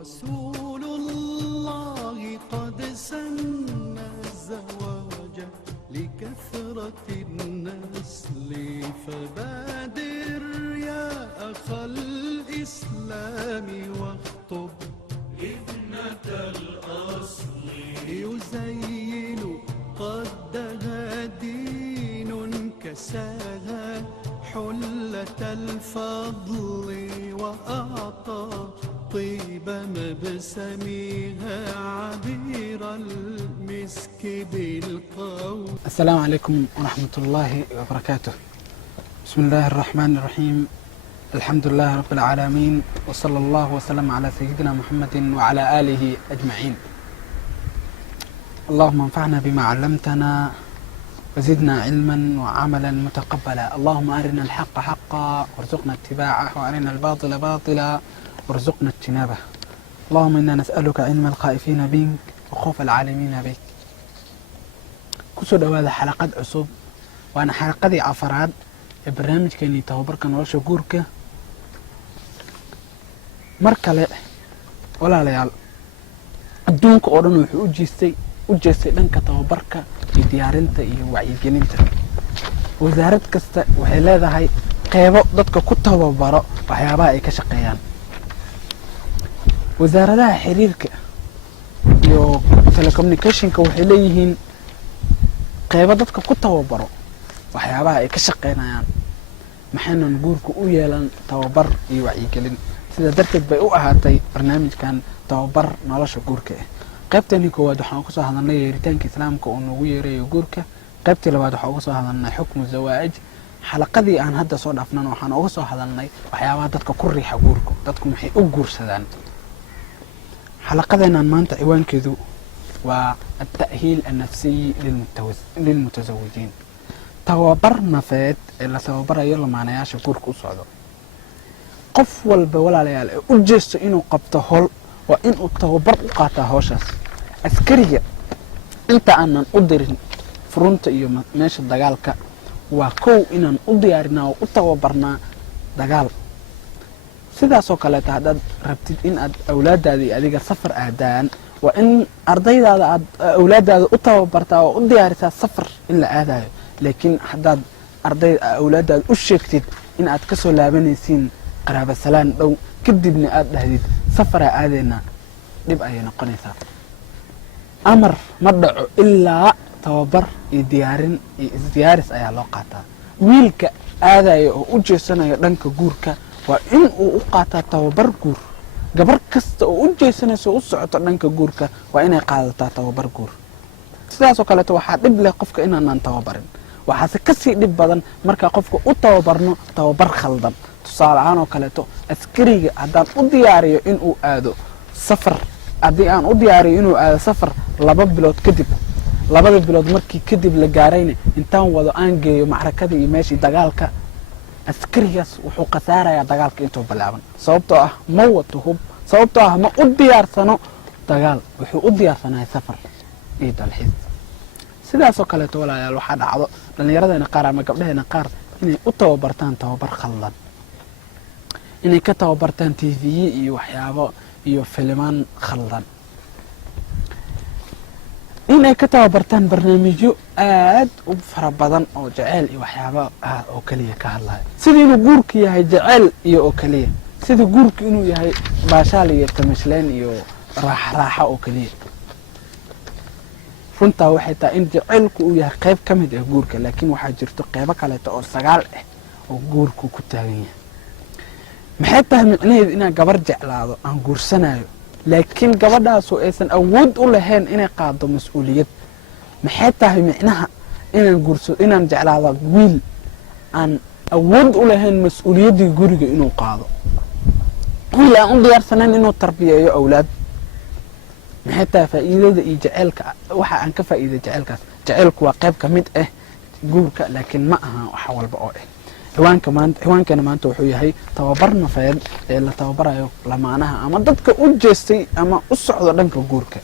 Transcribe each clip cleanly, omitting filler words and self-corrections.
رسول الله قد سن الزواج لكثرة النسل فبادر يا أخ الإسلام واخطب ابنة الأصل يزين قدها دين كساها حلة الفضل وأعطى طيب مبسمها عبير المسك بالقول. السلام عليكم ورحمة الله وبركاته. بسم الله الرحمن الرحيم. الحمد لله رب العالمين وصلى الله وسلم على سيدنا محمد وعلى آله أجمعين. اللهم انفعنا بما علمتنا وزدنا علما وعملا متقبلا. اللهم أرنا الحق حقا وارزقنا اتباعه وأرنا الباطل باطلا وارزقنا اجتنابه. اللهم إنا نسألك علم الخائفين بك وخوف العالمين بك. kusoo dhawaada xalaqad cusub waana xalaqadii afaraad ee barnaamijkeennii tababarka nolosha guurka. mar kale walaalayaal, adduunka oo dhan wuxuu u jeestay dhanka tababarka iyo diyaarinta iyo wacyigelinta. wasaarad kasta waxay leedahay qeybo dadka ku tababaro waxyaabaha ay ka shaqeeyaan. wasaaradaha xiriirka iyo telecommunicationka waxay leeyihiin qeybo dadka ku tababaro waxyaabaha ay ka shaqeynayaan. maxaynan guurka u yeelan tababar iyo wacyigelin? sidaa darteed bay u ahaatay barnaamijkan tababar nolosha guurka ah. qaybteennii koowaad waxaan uga soo hadalnay yeeritaanka islaamka oo noogu yeerayo guurka. qaybtii labaad waxaan uga soo hadalnay xukmu zawaaj. xalaqadii aan hadda soo dhaafnan waxaan uga soo hadalnay waxyaabaha dadka ku riixa guurka, dadku maxay u guursadaan. xalaqadeennan maanta ciwaankeedu waa التأهيل النفسي للمتزوجين. tababar nafeed ee la tababarayo lamaanayaasha guurka u socdo. qof walba walaalayaal ee u jeesto inuu qabto howl waa inuu tababar u qaataa howshaas. askariga inta aanan u dirin furunta iyo meesha dagaalka waa kow inaan u diyaarinaa oo u tababarnaa dagaal. sidaasoo kaleeta haddaad rabtid in aad awlaadaada iyo adiga safar aadaan waa in ardaydaada aad awlaadaada u tababartaa oo u diyaarisaa safar in la aadayo. laakiin haddaad awlaadaada u sheegtid in aad ka soo laabanaysiin qaraaba salaan dhow kadibna aad dhahdid safaraa aadayna, dhib ayay noqonaysaa. amar ma dhaco ilaa tababar iyo diyaarin iyo isdiyaaris ayaa loo qaataa. wiilka aadaya oo u jeesanayo dhanka guurka waa in uu u qaataa tababar guur. gabar kasta oo u jeesanayso u socoto dhanka guurka waa inay qaadataa tababar guur. sidaasoo kaleeto waxaa dhib leh qofka inaanan tababarin. waxaase kasii dhib badan markaa qofka u tababarno tababar khaldan. tusaale ahaan oo kaleeto askariga haddaan u diyaariyo inuu aado safar, haddii aan u diyaariyo inuu aado safar 2 bilood kadib, 2 bilood markii kadib la gaarayna intaan wado aan geeyo macrakadii iyo meeshii dagaalka, askarigaas wuxuu khasaarayaa dagaalka intuu bilaaban. sababtoo ah ma wato hub, sababtoo ah ma u diyaarsano dagaal, wuxuu u diyaarsanahay safar iyo dalxiis. sidaasoo kaleeto walaalayaal waxaa dhacdo dhallinyaradeena qaar ama gabdhaheena qaar inay u tababartaan tababar khaldan, inay ka tababartaan tv iyo waxyaabo iyo filimaan khaldan, inay ka tababartaan barnaamijyo aad u fara badan oo jaceyl iyo waxyaabo ah oo keliya ka hadlaya. sida inuu guurka yahay jaceyl iyo oo keliya, sida guurka inuu yahay baashaal iyo tamashleen iyo raaxa oo keliya. runtaa waxay tahay in jaceylku uu yahay qayb ka mid ah guurka, laakiin waxaa jirto qaybo kaleeto oo 9 ah oo guurku ku taagan yahay. maxay tahay micnaheedu inaan gabar jeclaado aan guursanayo laakiin gabadhaasoo aysan awood u lahayn inay qaado mas-uuliyad? maxay tahay micnaha inaan jeclaado wiil aan awood u lahayn mas-uuliyaddii guriga inuu qaado, wiil aan u diyaarsanayn inuu tarbiyeeyo awlaad? maxay tahay faa'iidada iyo jaceylka? waxa aan ka faa'iiday jaceylkaas. jaceylku waa qayb ka mid ah guurka, laakiin ma aha wax walba oo ah. ciwaankeena maanta wuxuu yahay tababar nafeed ee la tababarayo lamaanaha ama dadka u jeestay ama u socdo dhanka guurka.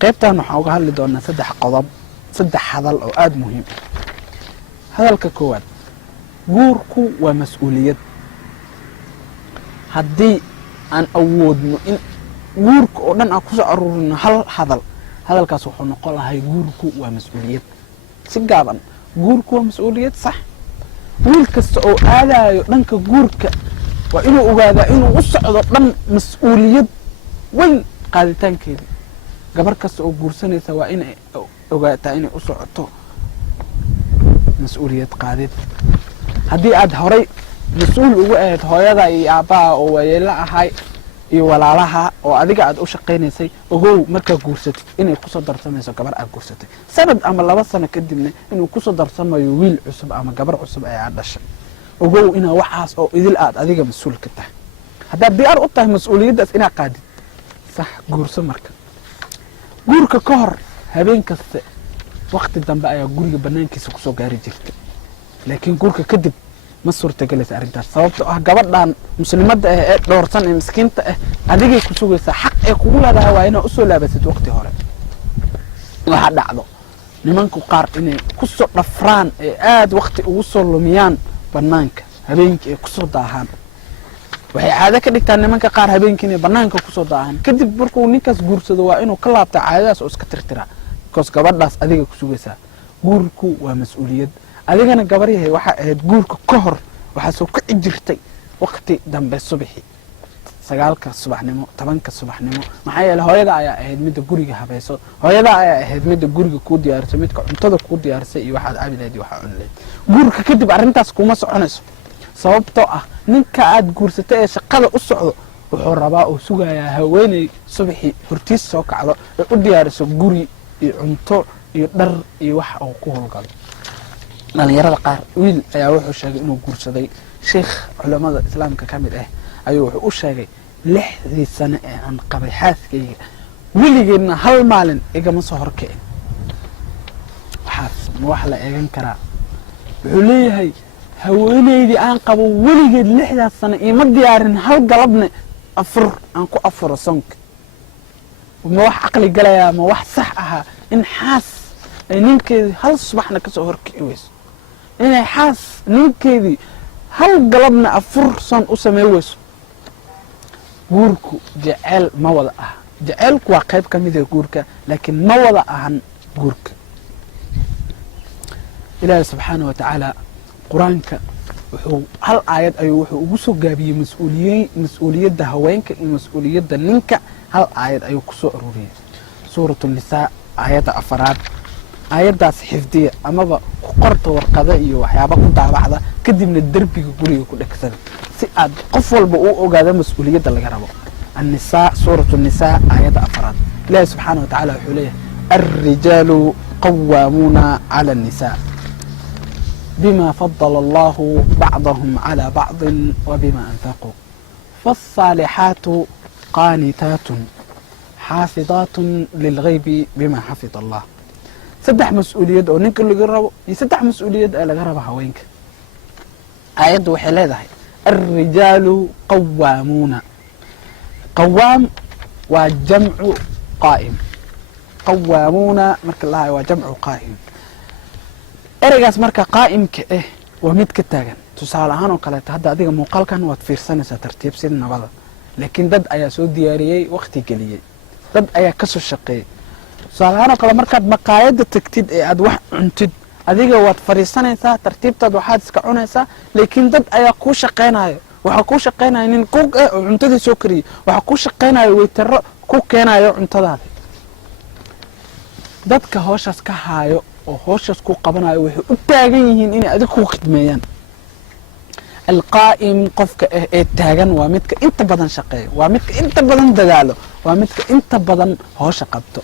qaybtan waxaan uga hadli doonaa 3 qodob, 3 hadal oo aad muhiim ah. hadalka koowaad, guurku waa mas-uuliyad. haddii aan awoodno in guurka oo dhan aan kusoo aruurino hal hadalkaas wuxuu noqon lahay guurku waa mas-uuliyad. si gaaban guurku waa mas-uuliyad sax. wiil kasta oo aadayo dhanka guurka waa inuu ogaadaa inuu u socdo dhan mas-uuliyad weyn qaaditaankeeda. gabar kasta oo guursanaysa waa inay ogaataa inay u socoto mas-uuliyad qaadid. haddii aad horay mas-uul ugu ahayd hooyada iyo aabbaha oo waayeelo ahay iyo walaalaha oo adiga aad u shaqaynaysay, ogow markaa guursatid inay kusoo darsamayso gabar aad guursatay. sanad ama 2 sano kadibna inuu kusoo darsamayo wiil cusub ama gabar cusub ee aad dhashay. ogow inaa waxaas oo idil aad adiga mas-uul ka tahay. haddaad diyaar u tahay mas-uuliyaddaas inaad qaadid, sax guurso. marka guurka ka hor habeen kasta waqti dambe ayaa guriga banaankiisa kusoo gaari jirtay, laakiin guurka kadib ma suurtagelaysa arrintaas. sababtoo ah gabadhan muslimadda ah ee dhoorsan ee miskiinta ah adigay ku sugaysaa. xaq ee kugu leedahay waa inaad usoo laabatid waqti hore. waxaa dhacdo nimanku qaar inay kusoo dhafraan ee aad waqti ugu soo lumiyaan banaanka habeenkii ay kusoo daahaan. waxay caado ka dhigtaan nimanka qaar habeenkii inay banaanka kusoo daahaan. kadib markuu ninkaas guursado waa inuu ka laabta caadadaas oo iska tirtiraa, because gabadhaas adiga ku sugaysaa. guurku waa mas-uuliyad. adigana gabar yahay waxaa ahayd guurka ka hor waxaa soo kici jirtay waqti dambe subaxii 9 subaxnimo 10 subaxnimo. maxaa yeelay hooyada ayaa ahayd midda guriga habayso, hooyada ayaa ahayd midda guriga kuu diyaarisay, midka cuntada kuu diyaarisay iyo waxaad cabi lahayd iyo waxaad cuni lahayd. guurka kadib arrintaas kuma soconayso, sababtoo ah ninka aad guursatay ee shaqada u socdo wuxuu rabaa oo sugayaa haweeney subaxii hortiis soo kacdo ee u diyaariso guri iyo cunto iyo dhar iyo wax oo ku howlgalo. dhalinyarada qaar wiil ayaa wuxuu sheegay inuu guursaday sheekh culamada islaamka ka mid ah. ayuu wuxuu u sheegay 6 sano ee aan qabay xaaskayga weligeedna hal maalin igama soo horkicin. waxaas ma wax la eegan karaa? wuxuu leeyahay haweeneydii aan qabo weligeed 6 sano ima diyaarin hal galabne afur aan ku afuro sonka. ma wax caqli galayaa? ma wax sax ahaa in xaas ay ninkeedii hal subaxna ka soo horkici weyso? inay xaas ninkeedii hal galabna afur son u samey weyso? guurku jecel ma wada aha. jecelku waa qayb ka mid ah guurka, laakiin ma wada ahan guurka. ilaahay subxaanahu wa tacaala qur-aanka wuxuu hal aayad ayuu wuxuu ugu soo gaabiyey mas-uuliyadda haweenka iyo mas-uuliyadda ninka. hal aayad ayuu ku soo aruuriyey suuratu nisaa aayadda 4. aayaddaas xifdiya amaba ku qorta warqada iyo waxyaaba ku daabacda, kadibna derbiga guriga ku dhegsada si aad qof walba uu ogaado mas-uuliyadda laga rabo. النساء سورة النساء آية 4. الله سبحانه وتعالى وحليه الرجال قوامون على النساء بما فضل الله بعضهم على بعض وبما أنفقوا فالصالحات قانتات حافظات للغيب بما حفظ الله. 3 مسؤوليات oo ninka laga rabo iyo 3 مسؤوليات ee laga rabo haweenka. aayaddu waxay leedahay الرجال قوامون. قوام وجمع قائم. قوامون marka la waa jamcu qaa'im. ereygaas marka qaa'imka ah waa mid ka taagan. tusaale ahaan oo kale hadda adiga muuqaalkan waad fiirsanaysaa tartiib si nabada, laakiin dad ayaa soo diyaariyay waqti geliyay, dad ayaa ka soo shaqeeyay. tusaale ahaan oo kale markaad maqaayada tagtid ee aad wax cuntid adiga waad fariisanaysaa tartiibtaad waxaad iska cunaysaa, laakiin dad ayaa kuu shaqeynayo. waxaa kuu shaqeynaya nin cook ah oo cuntadii soo kariyay, waxaa kuu shaqeynayo weytaro ku keenayo cuntadaada. dadka howshaas ka haayo oo howshaas ku qabanayo waxay u taagan yihiin inay adiga ku khidmeeyaan. القائم qofka ah ee taagan waa midka inta badan shaqeeyo, waa midka inta badan dadaalo, waa midka inta badan howsha qabto.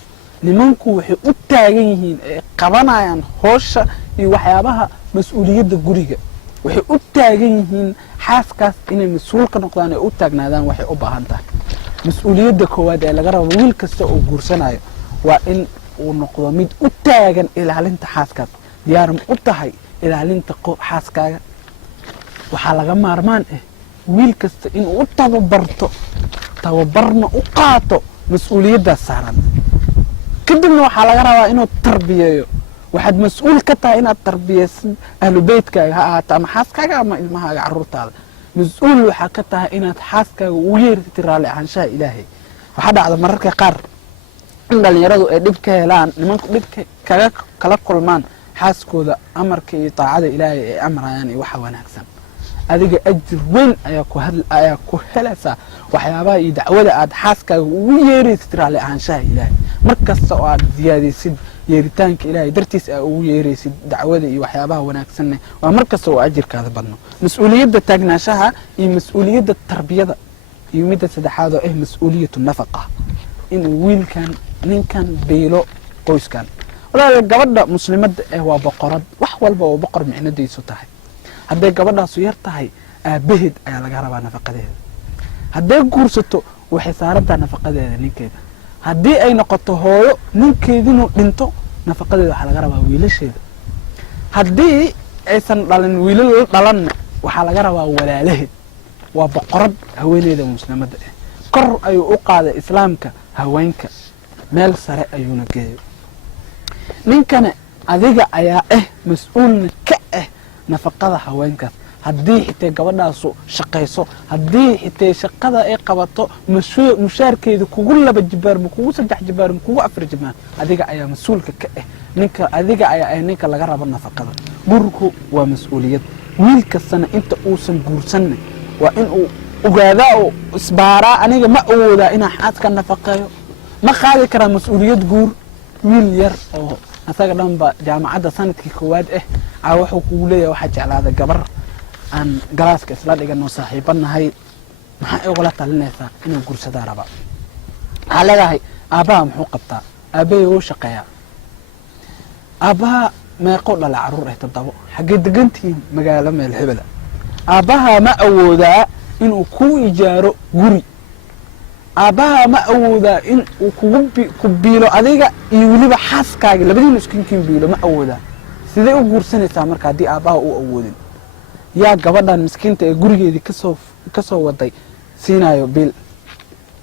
nimanku waxay u taagan yihiin ee qabanayaan howsha iyo waxyaabaha mas'uuliyadda guriga. waxay u taagan yihiin xaaskaas inay mas-uul ka noqdaan ee u taagnaadaan waxay u baahan tahay. mas-uuliyadda koowaad ee laga rabo wiil kasta oo guursanayo waa in uu noqdo mid u taagan ilaalinta xaaskaas. diyaar ma u tahay ilaalinta xaaskaaga? waxaa laga maarmaan ah wiil kasta inuu u tababarna u qaato mas-uuliyaddaas saaran. kadibna waxaa laga rabaa inuu tarbiyeeyo. waxaad mas-uul ka tahay inaad tarbiyeysid ahlu beytkaaga ha ahaato ama xaaskaaga ama ilmahaaga carruurtaada. mas-uul waxaa ka tahay inaad xaaskaaga ugu yeertid raalli ahaanshaha ilaahay. waxaa dhacda mararka qaar in dhalinyaradu ay dhib ka helaan nimanku dhibka kala kulmaan xaaskooda amarka iyo taacada ilaahay ay amrayaan iyo waxa wanaagsan adiga ajir weyn ayaa ku helaysaa waxyaabaha iyo dacwada aad xaaskaaga ugu yeeraysid raalli ahaanshaha ilaahay markasta oo aad ziyaadaysid yeeritaanka ilaahay dartiis aad ugu yeeraysid dacwada iyo waxyaabaha wanaagsanne waa markasta oo ajirkaada badno mas-uuliyadda taagnaanshaha iyo mas-uuliyadda tarbiyada iyo midda saddexaad oo ah mas-uuliyatu nafaqa inuu wiilkan ninkan biilo qoyskan walaal gabadha muslimadda waa boqorad wax walba oo boqor micnadiisu tahay hadday gabadhaasu yar tahay aabaheed ayaa laga rabaa nafaqadeeda hadday guursato waxay saarantaha nafaqadeeda ninkeeda haddii ay noqoto hooyo ninkeedinu dhinto nafaqadeeda waxaa laga rabaa wiilasheeda haddii aysan dhalin wiilal dhalanna waxaa laga rabaa walaalaheed waa boqorad haweeneyda muslimadda kor ayuu u qaaday islaamka haweenka meel sare ayuuna geeyo ninkana adiga ayaa mas-uulna ka nafaqada haweenkaas haddii xitay gabadhaasu shaqayso haddii xitay shaqada ay qabato mushaarkeeda kugu 2 jibaarma kugu 3 jibaarma kugu 4 jibaar adiga ayaa mas-uulka ka ninka adiga ayaa ninka laga rabo nafaqada gurku waa mas-uuliyad wiil kastana inta uusan guursan waa in uu ogaadaa oo isbaaraa aniga ma awoodaa inaan xaaska nafaqeeyo ma qaadi karaa mas-uuliyad guur wiil yar oo asaga dhanba jaamacadda sanadkii koowaad wuxuu kugu leeyahay waxaa jeclaada gabar aan galaaska isla dhigano saaxiibanahay maxaa igula talinaysaa inuu guursadaa raba waxaa leedahay aabbaha muxuu qabtaa aabbahay wuu shaqeeyaa aabbaha meeqoo dhala caruur 7 xaggee degantihiin magaalo meel hebela aabbaha ma awoodaa inuu kuu ijaaro guri aabbaha ma awoodaa in uu ku biilo adiga iyo weliba xaaskaaga labadiina iskinkiin biilo ma awoodaa sidee u guursanaysaa marka haddii aabbaha uu awoodin yaa gabadhan miskiinta ee gurigeedii kasoo waday siinayo biil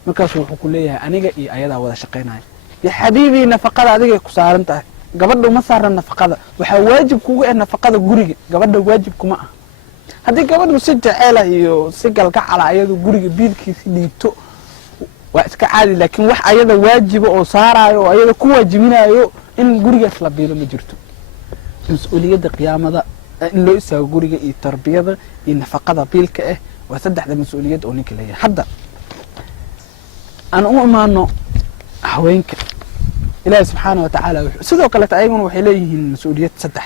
markaasuu wuxuu ku leeyahay aniga iyo ayadaa wada shaqaynaya ya xabiibii nafaqada adigay ku saaran tahay gabadha uma saaran nafaqada waxaa waajib kugu nafaqada guriga gabadha waajib kuma ah haddii gabadhu si jeceela iyo si galgacala ayadu guriga biilkiisi dhiibto waa iska caadi laakiin wax ayada waajiba oo saaraayo oo ayada ku waajibinayo in gurigaas la biilo ma jirto mas-uuliyadda qiyaamada in loo istaago guriga iyo tarbiyada iyo nafaqada biilka waa 3 mas-uuliyad oo ninka leeyahay hadda aan u imaano haweenka ilaahay subxaana wa tacaala sidoo kale ayaguna waxay leeyihiin mas-uuliyad 3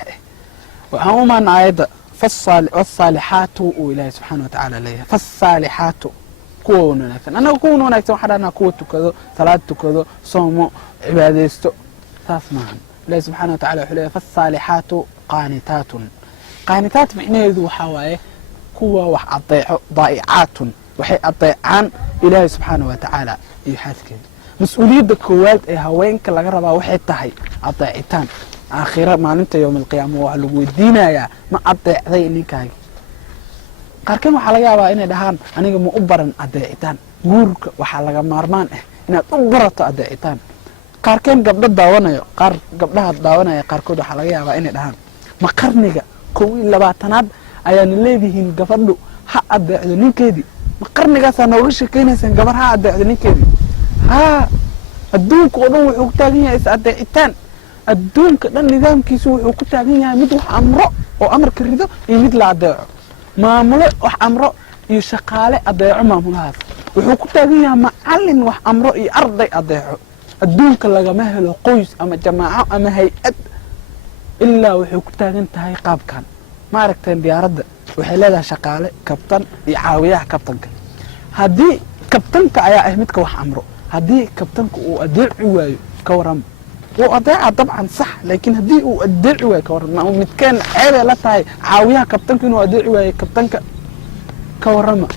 waxaan u imaana aayadda fasaalixaatu uu ilaahay subxaana wa tacaala leeyahay fasaalixaatu kuwa wanaagsan anaga kuwa wanaagsan waxaa dhahnaa kuwa tukado salaad tukado soomo cibaadaysto saas maahan ilaahay subxaana wa tacaala wuxuu leeyahay fasaalixaatu qaanitaat micnaheedu waxaa waaye kuwa wax adeeco daa'icaatun waxay adeecaan ilaahay subxaana wa tacaala iyo xaaskeeda mas-uuliyadda koowaad ee haweenka laga rabaa waxay tahay adeecitaan aakhira maalinta yowm alqiyaama waa lagu weydiinayaa ma adeecday ninkaagi qaarkeen waxaa laga yaabaa inay dhahaan aniga ma u baran adeecitaan guurka waxaa laga maarmaan inaad u barato adeecitaan qaarkeen gabdhaha daawanaya qaarkood waxaa laga yaabaa inay dhahaan ma qarniga 21aad ayaana leedihiin gabadhu ha adeecdo ninkeedii ma qarnigaasaa nooga sheekaynaysaan gabar ha adeecdo ninkeedii adduunka oo dhan wuxuu ku taagan yahay is adeecitaan adduunka dhan nidaamkiisu wuxuu ku taagan yahay mid wax amro oo amarka rido iyo mid la adeeco maamulo wax amro iyo shaqaale adeeco maamulahaas wuxuu ku taagan yahay macallin wax amro iyo arday adeeco adduunka lagama helo qoys ama jamaaco ama hay-ad ilaa wuxuu ku taagan tahay qaabkan ma aragteen diyaaradda waxay leedahay shaqaale kabtan iyo caawiyaha kabtanka haddii kabtanka ayaa midka wax amro haddii kabtanka uu adeeci waayo ka waran wuu adeeca dabcan sax laakiin haddii uu adeeci waayo ka waran midkeen ceebay la tahay caawiyaha kabtanka inuu adeeci waayo kabtanka ka warama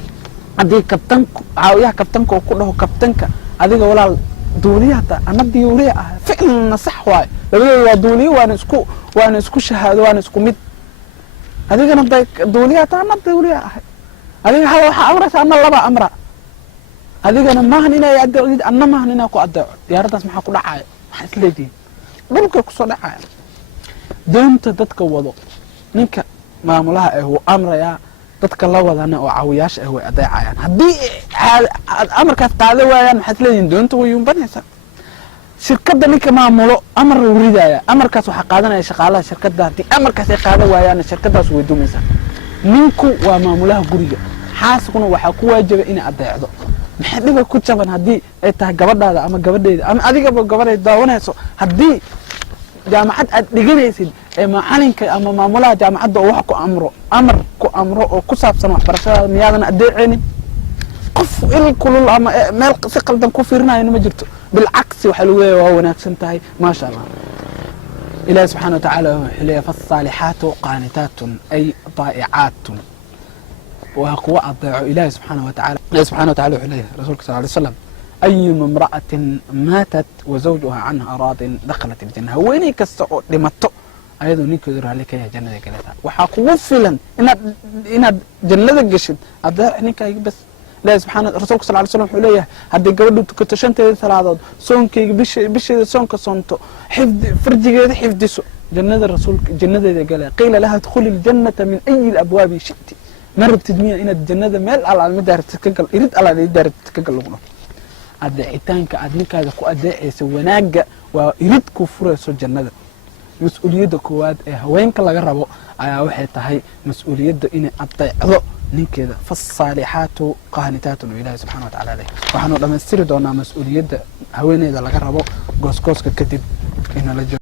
haddii kabtanku caawiyaha kabtanka uu ku dhaho kabtanka adiga walaal duuliyada ana duuliya ah ficilna sax waay labadooda waa duuliya waana isku shahaado waana isku mid adigana duuliyada ana duuliya ah adiga hal waxa amraysa ana laba amra adigana maahan inay adeecid ana maahan inay ku adeeco diyaaradaas maxaa ku dhacaya maxaa isleediin dhulka ku soo dhacaya doonta dadka wado ninka maamulaha uu amraya dadka la wadana oo caawiyaasha ah way adeecayaan haddii amarkaas qaada waayaan maxaad leeyihiin doonta way yuumbanaysaa shirkadda ninka maamulo amar uu ridaya amarkaas waxaa qaadanaya shaqaalaha shirkadda haddii amarkaas ay qaada waayaan shirkaddaas way dumaysaa ninku waa maamulaha guriga xaaskuna waxaa ku waajibay inay adeecdo maxay dhiba ku jaban haddii ay tahay gabadhaada ama gabadheeda ama adigaba gabadhay daawanayso haddii jaamacad aad dhiganaysid ee macalinka ama maamulaha jaamacadda oo wax ku amro oo ku saabsan waxbarashada miyaadan adeecaynin qof il kulul ama meel si qaldan ku fiirinayo ma jirto bilcagsi waxa lagu leeyahay waa wanaagsan tahay ma sha Allah ilaahi subhanahu wa ta'ala wuxuu leeyahay fas-salihatu qanitatun ay da'i'atun wa kuwa adeeco ilaahi subhanahu wa ta'ala wuxuu leeyahay rasuulka sallallahu alayhi wasallam أيما امرأة ماتت وزوجها عنها راض دخلت الجنة ويني كسر لمتو أيضا نيكدر عليك يا جنة جلتها وحقوق فلان إن جنة الجشد أضيع نيك بس لا سبحان الرسول صلى الله عليه وسلم حليه هدي قبل كتشنت ثلاثة صونك بش صونك صونتو حفظ فرج حفظ جنة الرسول جنة قال قيل لها ادخل الجنة من أي الأبواب شئت مرة تدمية إن الجنة مال على المدار تكجل يريد على المدار تكجل adeecitaanka aad ninkaada ku adeecaysa wanaaga waa irid ku furayso jannada mas'uuliyadda koowaad ee haweenka laga rabo ayaa waxay tahay mas'uuliyadda inay adeecdo ninkeeda fas-salihatu qanitatun ilaahi subhanahu wa ta'ala waxaanu dhamaystiri doonaa mas'uuliyadda haweeneyda laga rabo gooskooska kadib in la